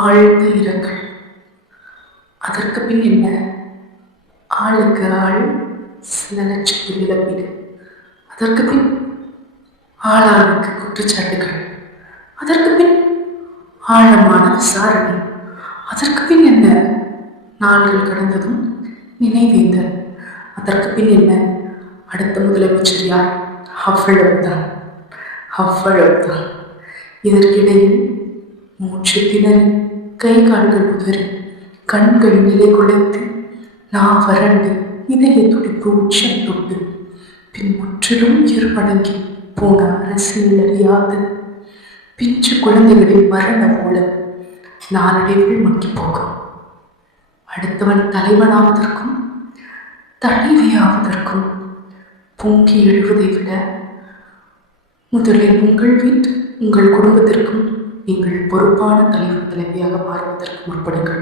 ஆழ்ந்த இரங்கல். அதற்கு பின் என்ன? ஆளுக்கு ஆள் சில லட்சத்தில் இழப்பீடு. அதற்கு பின் ஆளாளுக்கு குற்றச்சாட்டுகள். அதற்கு பின் ஆழமான விசாரணை. அதற்கு பின் என்ன? நாள்கள் கடந்ததும் நினைவேந்தல். அதற்கு பின் என்ன? அடுத்த முதலமைச்சர் யார்? அவ்வளவுதான், அவ்வளவுதான். இதற்கிடையில் மூச்சு திணறி, கை கால்கள் உதறி, கண்கள் நிலை குலைத்து, நான் வறண்டு, இதய துடிப்பு உச்சம் தொட்டு, பின் முற்றிலும் இருமடங்கி போன அரசியல் அறியாத பிஞ்சு குழந்தைகளின் மரண மூலம் நாளடைவில் மக்கி போகும். அடுத்தவன் தலைவனாவதற்கும் தலைவியாவதற்கும் பொங்கி எழுவதை விட முதலில் உங்கள் வீட்டு உங்கள் குடும்பத்திற்கும் நீங்கள் பொறுப்பான தலைவர் தலைவியாக மாறுவதற்கு முற்படுங்கள்.